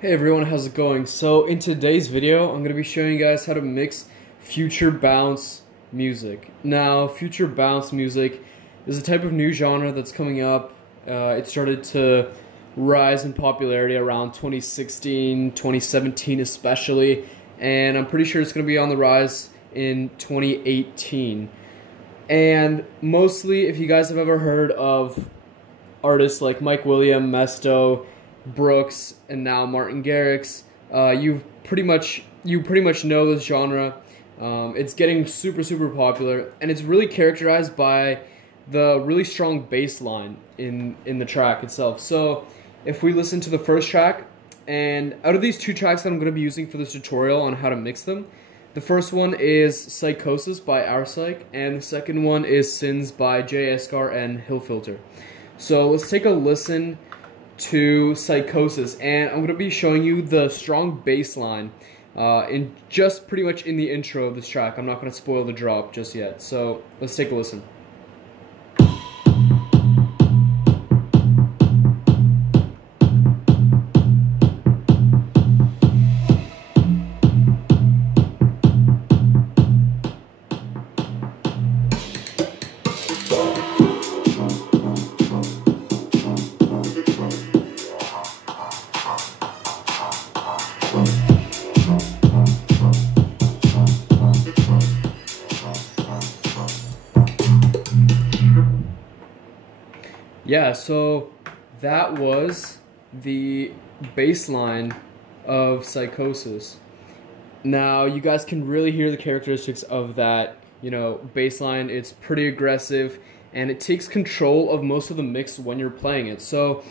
Hey everyone, how's it going? So in today's video, I'm going to be showing you guys how to mix future bounce music. Now, future bounce music is a type of new genre that's coming up. It started to rise in popularity around 2016, 2017 especially, and I'm pretty sure it's going to be on the rise in 2018. And mostly, if you guys have ever heard of artists like Mike William, Mesto, Brooks, and now Martin Garrix, you pretty much know this genre. It's getting super popular, and it's really characterized by the really strong bass line in the track itself. So if we listen to the first track, and out of these two tracks that I'm going to be using for this tutorial on how to mix them, the first one is Psychosis by Our-Psych, and the second one is Sins by J-Escar and Hillfilter. So let's take a listen to Psychosis, and I'm going to be showing you the strong bass line in just pretty much in the intro of this track. I'm not going to spoil the drop just yet, so let's take a listen. Yeah, so that was the bass line of Psychosis. Now, you guys can really hear the characteristics of that, bass line. It's pretty aggressive, and it takes control of most of the mix when you're playing it. So,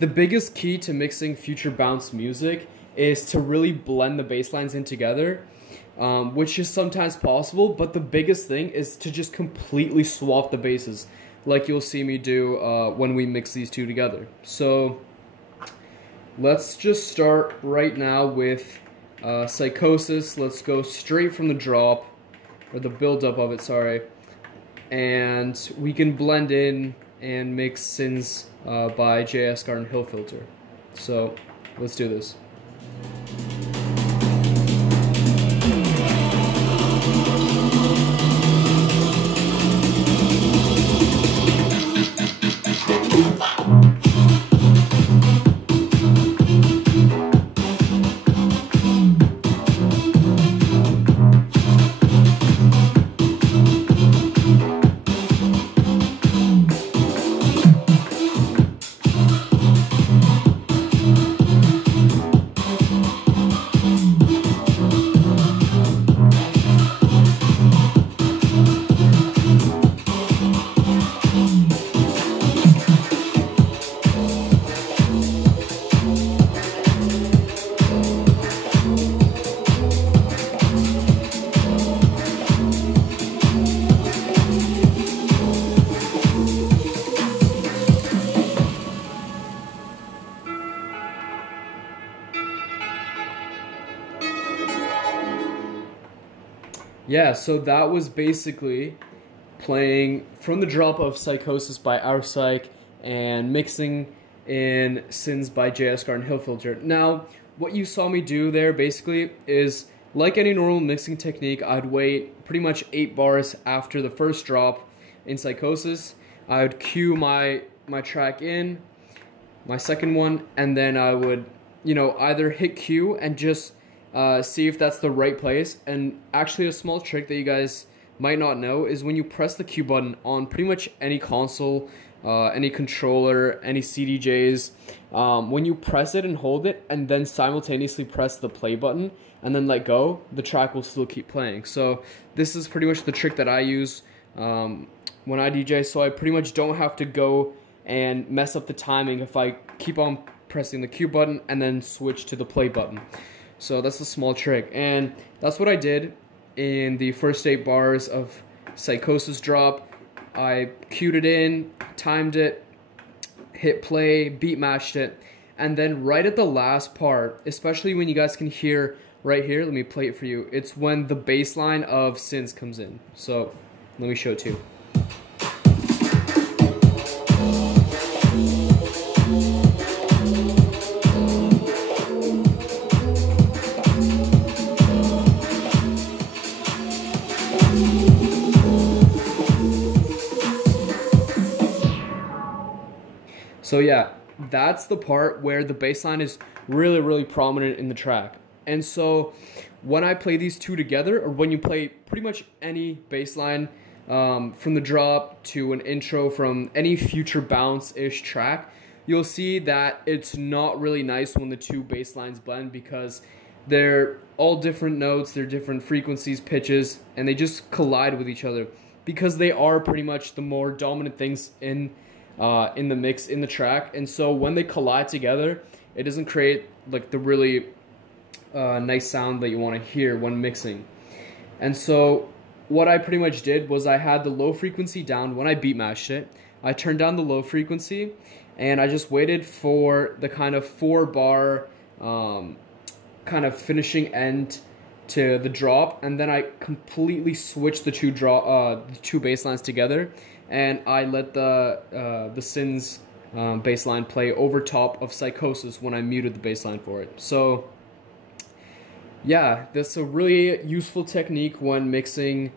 the biggest key to mixing future bounce music is to really blend the bass lines in together, which is sometimes possible, but the biggest thing is to just completely swap the basses, like you'll see me do when we mix these two together. So let's just start right now with Psychosis. Let's go straight from the drop, or the build-up of it, sorry. And we can blend in and mix Sins by J-Escar and Hillfilter. So let's do this. Yeah, so that was basically playing from the drop of Psychosis by Our-Psych and mixing in Sins by J-Escar and Hillfilter. Now, what you saw me do there basically is, like any normal mixing technique, I'd wait pretty much 8 bars after the first drop in Psychosis. I would cue my track in, my second one, and then I would, either hit cue and just see if that's the right place. And actually, a small trick that you guys might not know is when you press the Q button on pretty much any console, any controller, any CDJs, when you press it and hold it and then simultaneously press the play button and then let go, the track will still keep playing. So this is pretty much the trick that I use when I DJ, so I pretty much don't have to go and mess up the timing if I keep on pressing the Q button and then switch to the play button. So that's a small trick, and that's what I did in the first 8 bars of Psychosis drop. I cued it in, timed it, hit play, beat matched it, and then right at the last part, especially when you guys can hear right here, let me play it for you, it's when the bass line of Sins comes in. So let me show it to you. So yeah, that's the part where the bass line is really, really prominent in the track. And so when I play these two together, or when you play pretty much any bass line, from the drop to an intro from any future bounce-ish track, you'll see that it's not really nice when the two bass lines blend, because they're all different notes, they're different frequencies, pitches, and they just collide with each other because they are pretty much the more dominant things in the mix, in the track. And so when they collide together, it doesn't create like the really nice sound that you want to hear when mixing. And so what I pretty much did was I had the low frequency down when I beat mashed it. I turned down the low frequency and I just waited for the kind of 4-bar kind of finishing end to the drop, and then I completely switched the two bass lines together, and I let the Sins bass line play over top of Psychosis when I muted the bass line for it. So yeah, that's a really useful technique when mixing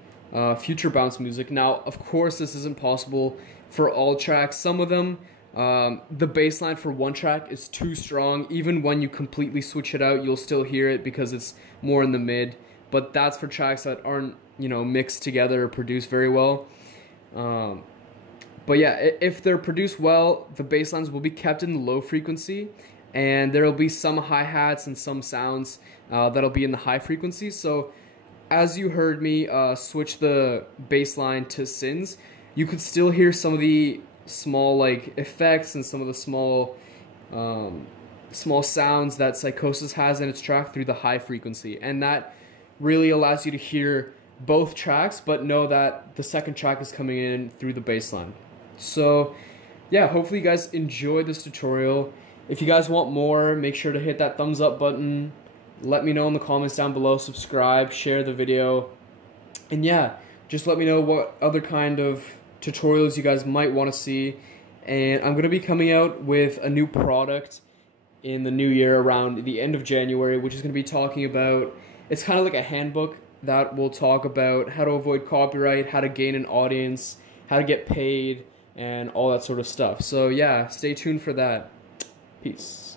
future bounce music. Now, of course, this isn't possible for all tracks. Some of them, the bass line for one track is too strong. Even when you completely switch it out, you'll still hear it because it's more in the mid. But that's for tracks that aren't, you know, mixed together or produced very well. But yeah, if they're produced well, the bass lines will be kept in the low frequency, and there will be some hi-hats and some sounds that'll be in the high frequency. So as you heard me switch the bass line to Sins, you could still hear some of the small like effects and some of the small sounds that Psychosis has in its track through the high frequency, and that really allows you to hear both tracks but know that the second track is coming in through the bass line. So yeah, hopefully you guys enjoyed this tutorial. If you guys want more, make sure to hit that thumbs up button. Let me know in the comments down below, subscribe, share the video, and yeah, just let me know what other kind of tutorials you guys might want to see. And I'm going to be coming out with a new product in the new year around the end of January, which is going to be talking about, it's kind of like a handbook that will talk about how to avoid copyright, how to gain an audience, how to get paid, and all that sort of stuff. So yeah, stay tuned for that. Peace.